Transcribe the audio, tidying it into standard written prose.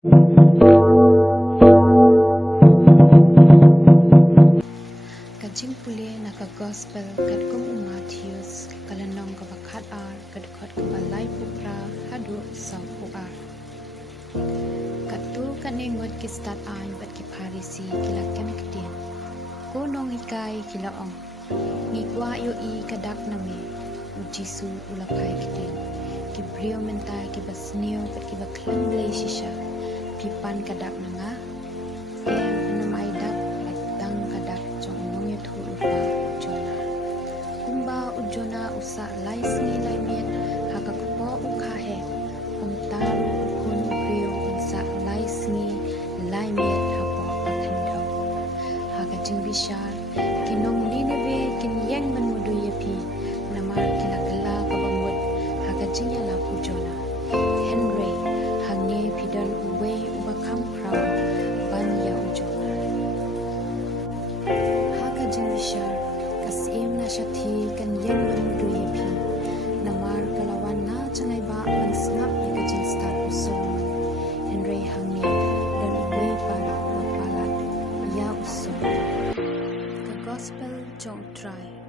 Kajing puli naka gospel kat kum Matthews kalanong kabakat ar kadukot kum alay pupra hadu sa puar. Katu kaningot ki start an bat ki parisi kila kem kedin. Kunong ikai kila ong. Ngikwa yo I kadak nami ujisu ulapai kedin. Ki brio mentai ki basneo bat ki baklang lay shisha. Pipan kadak nanga. Namai dak tang kadak jong nong yutu upa ujona. Kumba ujona usa lay sni lay miet hakakupo ukahe. Taru ukun brio unsa lay sni lay miet hapo akandau. Hakajing bishar kinong Nineveh kin yang manmudu yapi namar kinakala kabamut hakajing yalap ujona. Henry hangne pidan uwe ubakam prau ban ya ujona. Hakajing bishar kasim na syati kan yang manmudu yapi namar kalawan na cangai ba ban sengap yakajing start usul. Henry hangne dan uwe para wapalat ya usul. The gospel jong try.